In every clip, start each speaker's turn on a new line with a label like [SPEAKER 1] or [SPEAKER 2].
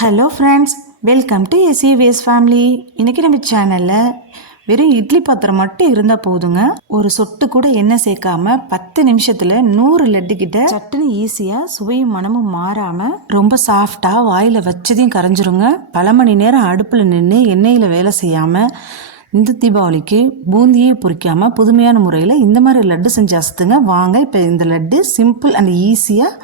[SPEAKER 1] Hello friends welcome to SEVS family இன்றைக்கி நம்ம சேனலில் வெறும் இட்லி பாத்திரம் மட்டும் இருந்தால் போதுங்க. ஒரு சொட்டு கூட எண்ணெய் சேர்க்காம பத்து நிமிஷத்தில் நூறு லட்டு கிட்ட சட்டுன்னு ஈஸியாக சுவையும் மனமும் மாறாமல் ரொம்ப சாஃப்டாக வாயில் வச்சதையும் கரைஞ்சிருங்க. பல மணி நேரம் அடுப்பில் நின்று எண்ணெயில் வேலை செய்யாமல் இந்த தீபாவளிக்கு பூந்தியே பொரிக்காமல் புதுமையான முறையில் இந்த மாதிரி லட்டு செஞ்சு அசத்துங்க. வாங்க இப்போ இந்த லட்டு சிம்பிள் அண்ட் ஈஸியாக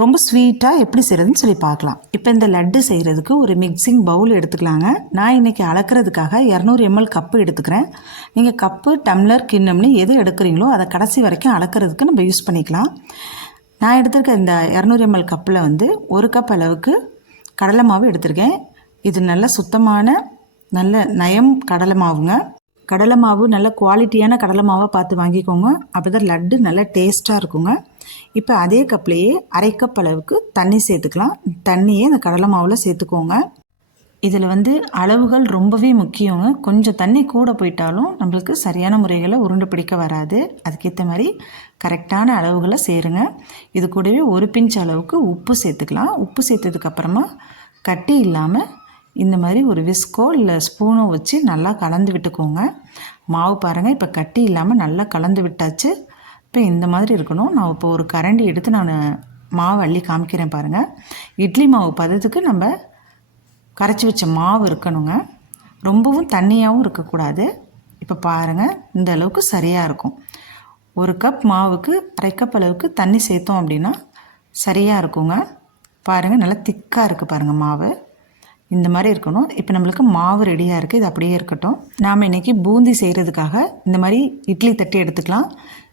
[SPEAKER 1] ரொம்ப ஸ்வீட்டாக எப்படி செய்கிறதுன்னு சொல்லி பார்க்கலாம். இப்போ இந்த லட்டு செய்கிறதுக்கு ஒரு மிக்சிங் பவுல் எடுத்துக்கலாங்க. நான் இன்றைக்கி அளக்கிறதுக்காக இரநூறு எம்எல் கப்பு எடுத்துக்கிறேன். நீங்கள் கப்பு டம்ளர் கிண்ணம்னு எது எடுக்கிறீங்களோ அதை கடைசி வரைக்கும் அளக்கிறதுக்கு நம்ம யூஸ் பண்ணிக்கலாம். நான் எடுத்திருக்க இந்த இரநூறு எம்எல் கப்பில் வந்து ஒரு கப் அளவுக்கு கடலை மாவு எடுத்திருக்கேன். இது நல்ல சுத்தமான நல்ல நயம் கடலை மாவுங்க. கடலை மாவு நல்ல குவாலிட்டியான கடலை மாவை பார்த்து வாங்கிக்கோங்க. அப்போ தான் லட்டு நல்லா டேஸ்ட்டாக இருக்குங்க. இப்போ அதே கப்லேயே அரை கப் அளவுக்கு தண்ணி சேர்த்துக்கலாம். தண்ணியே அந்த கடலை மாவில் சேர்த்துக்கோங்க. இதில் வந்து அளவுகள் ரொம்பவே முக்கியங்க. கொஞ்சம் தண்ணி கூட போயிட்டாலும் நம்மளுக்கு சரியான முறைகளை உருண்டு பிடிக்க வராது. அதுக்கேற்ற மாதிரி கரெக்டான அளவுகளை சேருங்க. இது கூடவே ஒரு பிஞ்ச் அளவுக்கு உப்பு சேர்த்துக்கலாம். உப்பு சேர்த்ததுக்கப்புறமா கட்டி இல்லாமல் இந்த மாதிரி ஒரு விஸ்கோ இல்லை ஸ்பூனோ வச்சு நல்லா கலந்து விட்டுக்கோங்க. மாவு பாருங்கள் இப்போ கட்டி இல்லாமல் நல்லா கலந்து விட்டாச்சு. இப்போ இந்த மாதிரி இருக்கணும். நான் இப்போ ஒரு கரண்டி எடுத்து நான் மாவு அள்ளி காமிக்கிறேன் பாருங்கள் இட்லி மாவு பதத்துக்கு நம்ம கரைச்சி வச்ச மாவு இருக்கணுங்க. ரொம்பவும் தண்ணியாகவும் இருக்கக்கூடாது. இப்போ பாருங்கள் இந்த அளவுக்கு சரியாக இருக்கும். ஒரு கப் மாவுக்கு அரை கப் அளவுக்கு தண்ணி சேர்த்தோம் அப்படின்னா சரியாக இருக்குங்க. பாருங்கள் நல்லா திக்காக இருக்குது பாருங்கள் மாவு. இந்த மாதிரி இருக்கணும். இப்போ நம்மளுக்கு மாவு ரெடியாக இருக்குது இது அப்படியே இருக்கட்டும். நாம் இன்றைக்கி பூந்தி செய்கிறதுக்காக இந்த மாதிரி இட்லி தட்டி எடுத்துக்கலாம்.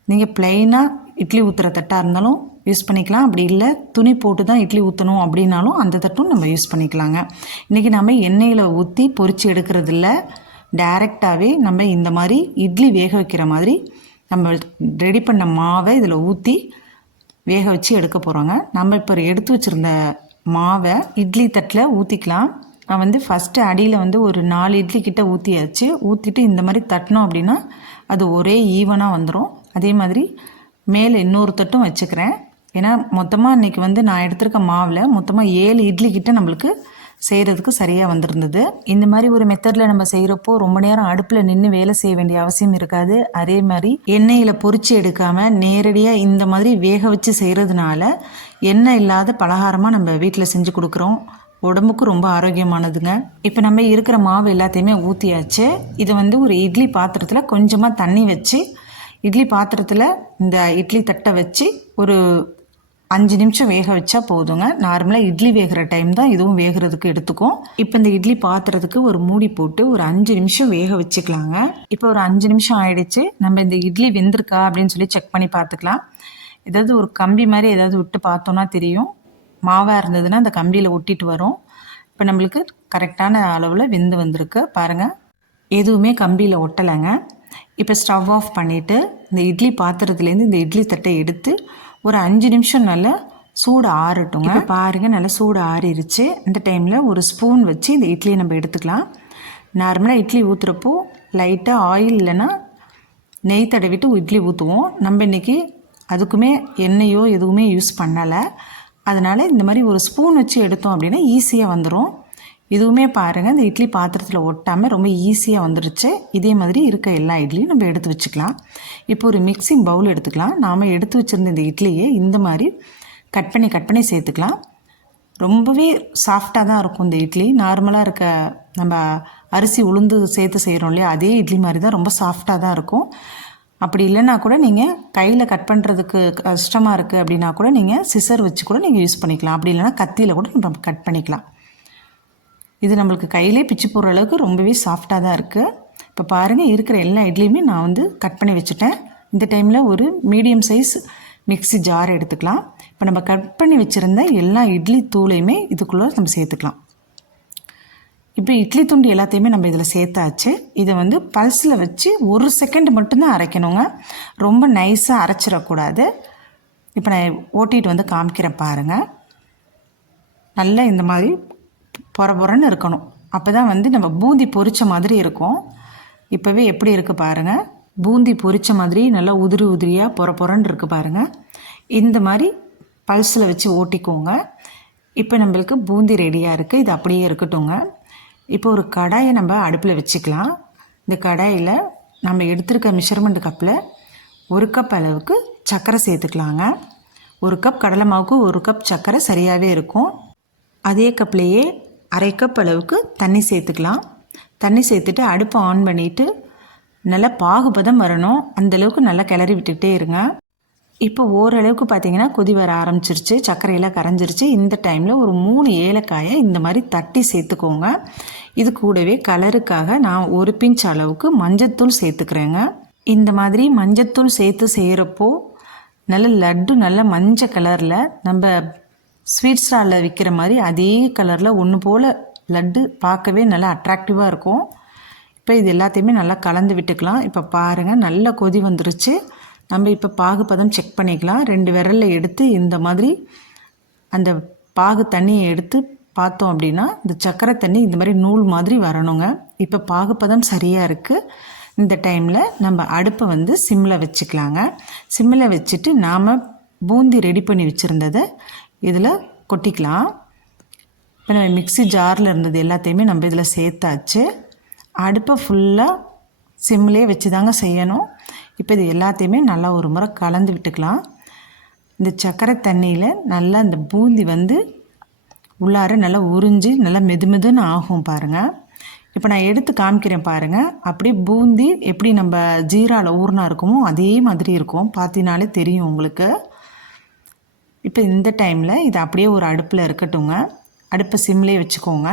[SPEAKER 1] நீங்கள் ப்ளைனாக இட்லி ஊற்றுற தட்டாக இருந்தாலும் யூஸ் பண்ணிக்கலாம். அப்படி இல்லை துணி போட்டு தான் இட்லி ஊற்றணும் அப்படின்னாலும் அந்த தட்டும் நம்ம யூஸ் பண்ணிக்கலாங்க. இன்றைக்கி நம்ம எண்ணெயில் ஊற்றி பொரித்து எடுக்கிறது இல்லை டைரெக்டாகவே நம்ம இந்த மாதிரி இட்லி வேக வைக்கிற மாதிரி நம்ம ரெடி பண்ண மாவை இதில் ஊற்றி வேக வச்சு எடுக்க போகிறோங்க நம்ம இப்போ எடுத்து வச்சுருந்த மாவை இட்லி தட்டில் ஊற்றிக்கலாம் நான் வந்து ஃபஸ்ட்டு அடியில் வந்து ஒரு நாலு இட்லி கிட்ட ஊற்றியாச்சு ஊற்றிட்டு இந்த மாதிரி தட்டினோம் அப்படின்னா அது ஒரே ஈவனாக வந்துடும் அதே மாதிரி மேலே இன்னொரு தட்டும் வச்சுக்கிறேன். ஏன்னா மொத்தமாக இன்றைக்கி வந்து நான் எடுத்திருக்க மாவில் மொத்தமாக ஏழு இட்லி கிட்ட நம்மளுக்கு செய்கிறதுக்கு சரியாக வந்திருந்தது. இந்த மாதிரி ஒரு மெத்தடில் நம்ம செய்கிறப்போ ரொம்ப நேரம் அடுப்பில் நின்று வேலை செய்ய வேண்டிய அவசியம் இருக்காது. அதே மாதிரி எண்ணெயில் பொறிச்சு எடுக்காமல் நேரடியாக இந்த மாதிரி வேக வச்சு செய்கிறதுனால எண்ணெய் இல்லாத பலகாரமாக நம்ம வீட்டில் செஞ்சு கொடுக்குறோம். உடம்புக்கு ரொம்ப ஆரோக்கியமானதுங்க. இப்போ நம்ம இருக்கிற மாவு எல்லாத்தையுமே ஊற்றியாச்சு இதை வந்து ஒரு இட்லி பாத்திரத்தில் கொஞ்சமாக தண்ணி வச்சு இட்லி பாத்திரத்தில் இந்த இட்லி தட்டை வச்சு ஒரு அஞ்சு நிமிஷம் வேக வச்சா போதுங்க. நார்மலாக இட்லி வேகிற டைம் தான் இதுவும் வேகிறதுக்கு எடுத்துக்கும். இப்போ இந்த இட்லி பாத்திரத்துக்கு ஒரு மூடி போட்டு ஒரு அஞ்சு நிமிஷம் வேக வச்சுக்கலாங்க. இப்போ ஒரு அஞ்சு நிமிஷம் ஆயிடுச்சு. நம்ம இந்த இட்லி வெந்திருக்கா அப்படின்னு சொல்லி செக் பண்ணி பார்த்துக்கலாம். ஏதாவது ஒரு கம்பி மாதிரி ஏதாவது விட்டு பார்த்தோன்னா தெரியும். மாவாக இருந்ததுன்னா அந்த கம்பியில் ஒட்டிட்டு வரும். இப்போ நம்மளுக்கு கரெக்டான அளவில் வெந்து வந்திருக்கு. பாருங்கள் எதுவுமே கம்பியில் ஒட்டலைங்க. இப்போ ஸ்டவ் ஆஃப் பண்ணிவிட்டு இந்த இட்லி பாத்திரத்துலேருந்து இந்த இட்லி தட்டை எடுத்து ஒரு அஞ்சு நிமிஷம் நல்லா சூடு ஆறட்டுங்க. பாருங்கள் நல்லா சூடு ஆறிடுச்சு இந்த டைமில் ஒரு ஸ்பூன் வச்சு இந்த இட்லியை நம்ம எடுத்துக்கலாம். நார்மலாக இட்லி ஊற்றுறப்போ லைட்டாக ஆயில் இல்லைன்னா நெய் தடவிட்டு இட்லி ஊற்றுவோம் நம்ம இன்றைக்கி அதுக்குமே எண்ணெயோ எதுவுமே யூஸ் பண்ணலை. அதனால் இந்த மாதிரி ஒரு ஸ்பூன் வச்சு எடுத்தோம் அப்படின்னா ஈஸியாக வந்துடும் இதுவுமே பாருங்கள் இந்த இட்லி பாத்திரத்தில் ஒட்டாமல் ரொம்ப ஈஸியாக வந்துடுச்சு இதே மாதிரி இருக்க எல்லா இட்லியும் நம்ம எடுத்து வச்சுக்கலாம். இப்போ ஒரு மிக்சிங் பவுல் எடுத்துக்கலாம். நாம் எடுத்து வச்சுருந்த இந்த இட்லியை இந்த மாதிரி கட் பண்ணி கட் பண்ணி சேர்த்துக்கலாம். ரொம்பவே சாஃப்டாக தான் இருக்கும் இந்த இட்லி. நார்மலாக இருக்க நம்ம அரிசி உளுந்து சேர்த்து செய்கிறோம் இல்லையா அதே இட்லி மாதிரி தான் ரொம்ப சாஃப்டாக தான் இருக்கும். அப்படி இல்லைன்னா கூட நீங்கள் கையில் கட் பண்ணுறதுக்கு கஷ்டமாக இருக்குது அப்படின்னா கூட நீங்கள் சிசர் வச்சு கூட நீங்கள் யூஸ் பண்ணிக்கலாம். அப்படி இல்லைன்னா கத்தியில் கூட நம்ம கட் பண்ணிக்கலாம். இது நம்மளுக்கு கையிலே பிச்சு போடுற அளவுக்கு ரொம்பவே சாஃப்டாக தான் இருக்குது இப்போ பாருங்கள் இருக்கிற எல்லா இட்லியுமே நான் வந்து கட் பண்ணி வச்சுட்டேன். இந்த டைமில் ஒரு மீடியம் சைஸ் மிக்ஸி ஜார் எடுத்துக்கலாம். இப்போ நம்ம கட் பண்ணி வச்சுருந்த எல்லா இட்லி தூளையுமே இதுக்குள்ளே நம்ம சேர்த்துக்கலாம். இப்போ இட்லி துண்டு எல்லாத்தையுமே நம்ம இதில் சேர்த்தாச்சு. இதை வந்து பல்ஸில் வச்சு ஒரு செகண்ட் மட்டும்தான் அரைக்கணுங்க. ரொம்ப நைஸாக அரைச்சிடக்கூடாது. இப்போ நான் ஓட்டிகிட்டு வந்து காமிக்கிறேன் பாருங்கள் நல்லா இந்த மாதிரி பொற பொறன்னு இருக்கணும். அப்போ தான் வந்து நம்ம பூந்தி பொரிச்ச மாதிரி இருக்கும். இப்போவே எப்படி இருக்குது பாருங்கள் பூந்தி பொரித்த மாதிரி நல்லா உதிரி உதிரியாக பொற பொறன்னு இருக்குது பாருங்கள் இந்த மாதிரி பல்ஸில் வச்சு ஓட்டிக்கோங்க. இப்போ நம்மளுக்கு பூந்தி ரெடியாக இருக்குது இது அப்படியே இருக்கட்டுங்க இப்போ ஒரு கடாயை நம்ம அடுப்பில் வச்சுக்கலாம். இந்த கடாயில் நம்ம எடுத்திருக்க மெஷர்மெண்ட் கப்பில் ஒரு கப் அளவுக்கு சர்க்கரை சேர்த்துக்கலாங்க. ஒரு கப் கடலை மாவுக்கு ஒரு கப் சர்க்கரை சரியாகவே இருக்கும். அதே கப்லேயே அரை கப் அளவுக்கு தண்ணி சேர்த்துக்கலாம். தண்ணி சேர்த்துட்டு அடுப்பை ஆன் பண்ணிவிட்டு நல்லா பாகுபதம் வரணும். அந்தளவுக்கு நல்லா கிளறி விட்டுக்கிட்டே இருங்க. இப்போ ஓரளவுக்கு பார்த்தீங்கன்னா கொதி வர ஆரம்பிச்சிருச்சு. சர்க்கரையெல்லாம் கரைஞ்சிருச்சு. இந்த டைமில் ஒரு மூணு ஏலக்காயை இந்த மாதிரி தட்டி சேர்த்துக்கோங்க. இது கூடவே கலருக்காக நான் ஒரு பிஞ்ச் அளவுக்கு மஞ்சத்தூள் சேர்த்துக்கிறேங்க. இந்த மாதிரி மஞ்சத்தூள் சேர்த்து செய்கிறப்போ நல்ல லட்டு நல்ல மஞ்சள் கலரில் நம்ம ஸ்வீட் ஸ்டாலில் விற்கிற மாதிரி அதே கலரில் ஒன்று போல் லட்டு பார்க்கவே நல்லா அட்ராக்டிவாக இருக்கும். இப்போ இது எல்லாத்தையுமே நல்லா கலந்து விட்டுக்கலாம். இப்போ பாருங்கள் நல்ல கொதி வந்துருச்சு. நம்ம இப்போ பாகுபதம் செக் பண்ணிக்கலாம். ரெண்டு விரலில் எடுத்து இந்த மாதிரி அந்த பாகு தண்ணியை எடுத்து பார்த்தோம் அப்படின்னா இந்த சக்கரை தண்ணி இந்த மாதிரி நூல் மாதிரி வரணுங்க. இப்போ பாகுபதம் சரியாக இருக்குது இந்த டைமில் நம்ம அடுப்பை வந்து சிம்மில் வச்சுக்கலாங்க. சிம்மில் வச்சுட்டு நாம் பூந்தி ரெடி பண்ணி வச்சுருந்ததை இதில் கொட்டிக்கலாம். இப்போ நம்ம மிக்ஸி ஜாரில் இருந்தது எல்லாத்தையுமே நம்ம இதில் சேர்த்தாச்சு. அடுப்பை ஃபுல்லாக சிம்லேயே வச்சு தாங்க செய்யணும். இப்போ இது எல்லாத்தையுமே நல்லா ஒரு முறை கலந்து விட்டுக்கலாம். இந்த சர்க்கரை தண்ணியில் நல்லா இந்த பூந்தி வந்து உள்ளார நல்லா உறிஞ்சி நல்லா மெது மெதுன்னு ஆகும் பாருங்கள் இப்போ நான் எடுத்து காமிக்கிறேன் பாருங்கள் அப்படியே பூந்தி எப்படி நம்ம ஜீராவில் ஊறினா இருக்குமோ அதே மாதிரி இருக்கும். பார்த்தினாலே தெரியும் உங்களுக்கு. இப்போ இந்த டைமில் இது அப்படியே ஒரு அடுப்பில் இருக்கட்டுங்க அடுப்பை சிம்லேயே வச்சுக்கோங்க.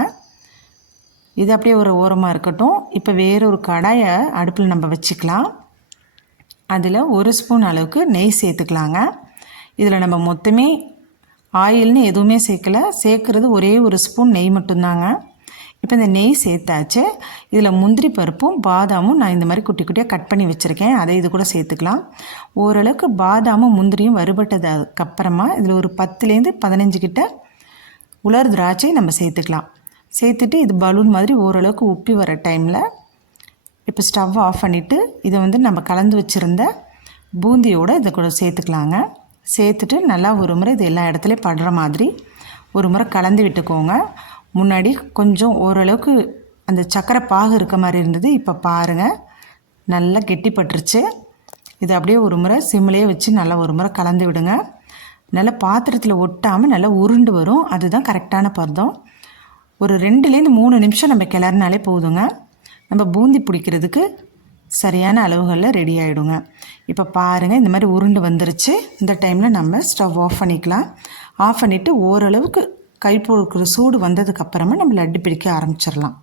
[SPEAKER 1] இது அப்படியே ஒரு ஓரமாக இருக்கட்டும். இப்போ வேற ஒரு கடாயை அடுப்பில் நம்ம வச்சுக்கலாம். அதில் ஒரு ஸ்பூன் அளவுக்கு நெய் சேர்த்துக்கலாங்க. இதில் நம்ம மொத்தமே ஆயில்னு எதுவுமே சேர்க்கல. சேர்க்குறது ஒரே ஒரு ஸ்பூன் நெய் மட்டும்தாங்க. இப்போ இந்த நெய் சேர்த்தாச்சு. இதில் முந்திரி பருப்பும் பாதாமும் நான் இந்த மாதிரி குட்டி குட்டியாக கட் பண்ணி வச்சுருக்கேன். அதை இது கூட சேர்த்துக்கலாம். ஓரளவுக்கு பாதாமும் முந்திரியும் வறுபட்டதுக்கப்புறமா இதில் ஒரு பத்துலேருந்து பதினஞ்சு கிட்ட உலர் திராட்சை நம்ம சேர்த்துக்கலாம். சேர்த்துட்டு இது பலூன் மாதிரி ஓரளவுக்கு உப்பி வர டைமில் இப்போ ஸ்டவ் ஆஃப் பண்ணிவிட்டு இதை வந்து நம்ம கலந்து வச்சுருந்த பூந்தியோடு இதை கூட சேர்த்துக்கலாங்க. சேர்த்துட்டு நல்லா ஒரு முறை இது எல்லா இடத்துலையும் படுற மாதிரி ஒரு முறை கலந்து விட்டுக்கோங்க. முன்னாடி கொஞ்சம் ஓரளவுக்கு அந்த சக்கரை பாகு இருக்க மாதிரி இருந்தது. இப்போ பாருங்கள் நல்லா கெட்டிப்பட்டுருச்சு. இது அப்படியே ஒரு முறை சிம்லேயே வச்சு நல்லா ஒரு முறை கலந்து விடுங்க. நல்லா பாத்திரத்தில் ஒட்டாமல் நல்லா உருண்டு வரும். அதுதான் கரெக்டான பர்தம் ஒரு ரெண்டுலேருந்து மூணு நிமிஷம் நம்ம கிளறினாலே போதுங்க. நம்ம பூந்தி பிடிக்கிறதுக்கு சரியான அளவுகளில் ரெடி ஆகிடுங்க இப்போ பாருங்கள் இந்த மாதிரி உருண்டு வந்துருச்சு. இந்த டைமில் நம்ம ஸ்டவ் ஆஃப் பண்ணிக்கலாம். ஆஃப் பண்ணிவிட்டு ஓரளவுக்கு கை பொறுக்கிற சூடு வந்ததுக்கப்புறமா நம்ம லட்டு பிடிக்க ஆரம்பிச்சிடலாம்.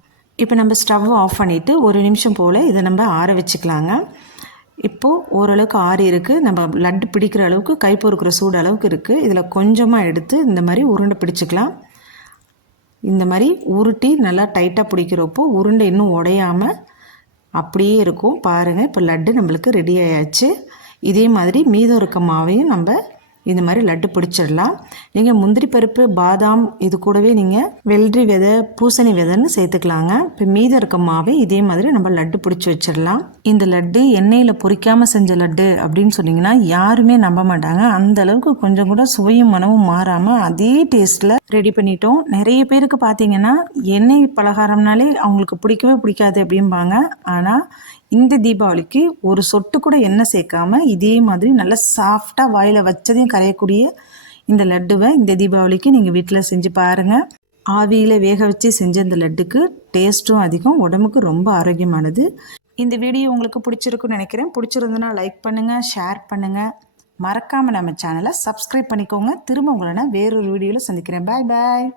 [SPEAKER 1] இப்போ நம்ம ஸ்டவ் ஆஃப் பண்ணிவிட்டு ஒரு நிமிஷம் போல் இதை நம்ம ஆற வச்சுக்கலாங்க. இப்போது ஓரளவுக்கு ஆறி இருக்குது நம்ம லட்டு பிடிக்கிற அளவுக்கு கை பொறுக்கிற சூடு அளவுக்கு இருக்குது இதில் கொஞ்சமாக எடுத்து இந்த மாதிரி உருண்டை பிடிச்சிக்கலாம். இந்த மாதிரி உருட்டி நல்லா டைட்டாக பிடிக்கிறப்போ உருண்டை இன்னும் உடையாமல் அப்படியே இருக்கும். பாருங்கள் இப்போ லட்டு நம்மளுக்கு ரெடி ஆயாச்சு. இதே மாதிரி மீதம் இருக்க மாவையும் நம்ம இந்த மாதிரி லட்டு பிடிச்சிடலாம். நீங்கள் முந்திரி பருப்பு பாதாம் இது கூடவே நீங்கள் வெள்ளரி விதை பூசணி விதைன்னு சேர்த்துக்கலாங்க. இப்போ மீதம் இருக்க மாவை இதே மாதிரி நம்ம லட்டு பிடிச்சி வச்சிடலாம். இந்த லட்டு எண்ணெயில் பொரிக்காமல் செஞ்ச லட்டு அப்படின்னு சொன்னீங்கன்னா யாருமே நம்ப மாட்டாங்க. அந்த அளவுக்கு கொஞ்சம் கூட சுவையும் மனமும் மாறாமல் அதே டேஸ்ட்டில் ரெடி பண்ணிட்டோம். நிறைய பேருக்கு பார்த்தீங்கன்னா எண்ணெய் பலகாரம்னாலே அவங்களுக்கு பிடிக்கவே பிடிக்காது அப்படிம்பாங்க. ஆனால் இந்த தீபாவளிக்கு ஒரு சொட்டு கூட எண்ணெய் சேர்க்காம இதே மாதிரி நல்லா சாஃப்டாக வாயில் வச்சதையும் கரையக்கூடிய இந்த லட்டுவை இந்த தீபாவளிக்கு நீங்கள் வீட்டில் செஞ்சு பாருங்கள் ஆவியில் வேக வச்சு செஞ்ச இந்த லட்டுக்கு டேஸ்ட்டும் அதிகம் உடம்புக்கு ரொம்ப ஆரோக்கியமானது. இந்த வீடியோ உங்களுக்கு பிடிச்சிருக்குன்னு நினைக்கிறேன். பிடிச்சிருந்துன்னா லைக் பண்ணுங்கள் ஷேர் பண்ணுங்கள் மறக்காமல் நம்ம சேனலை சப்ஸ்கிரைப் பண்ணிக்கோங்க. திரும்ப உங்களை நான் வேறொரு வீடியோவில் சந்திக்கிறேன். பாய் பாய்